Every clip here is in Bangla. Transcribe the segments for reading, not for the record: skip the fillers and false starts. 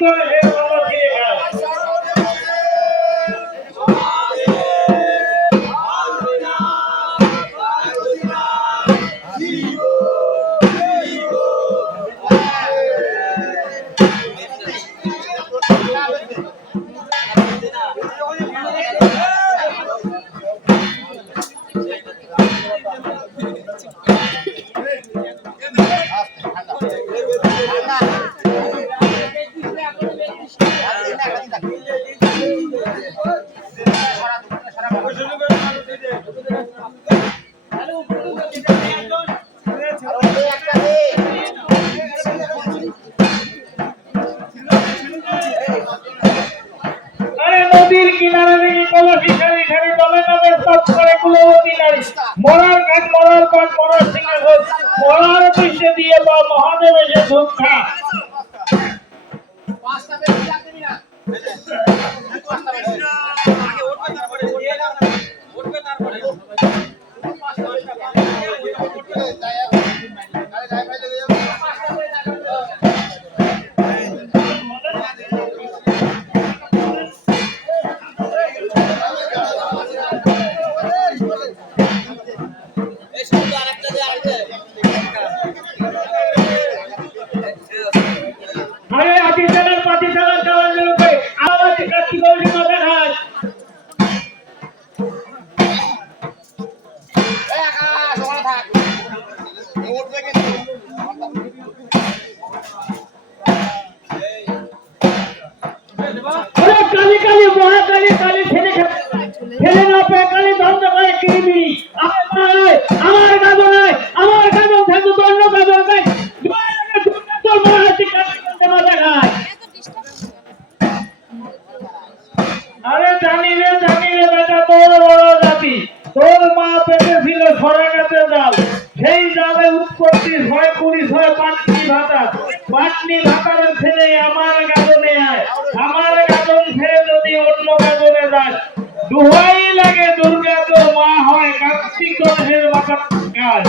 করে সে বাবা ফিরে খায়। নদীর কিনারে দিকে কলসি সারি সারি দলে দলে সব করে কুলবতী নারী মরার ঘাট মরার পাট মরার সিংহে মরার দৃশ্যে দিয়ে বা মহাদেব এসে ধূপ খা। কালী কালী মহাকালী কালী ছেলে না পেয়ে কালী ধ্বংস করে কিরিমিরি আমার গাজন নাই আমার গাজন থাকবে তো অন্য গাজন নাই তোর মনে হচ্ছে মজা খায়। আরে জানি রে বেটা তোর বড় জাতি তোর মা পেটে ছিল সরে গেছে জাল সেই জালে উৎপত্তি 6 পাটনি ভাতার ছেলে আমার গাজনে আয় আমার গাজন ছেড়ে যদি অন্য গাজনে যায় দুহাই লাগে দুর্গা তোর মা হয় কার্তিক গণেশের মাথার কাজ।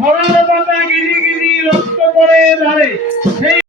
সরার পাতা গিরি গিরি রক্ত করে ধরে সেই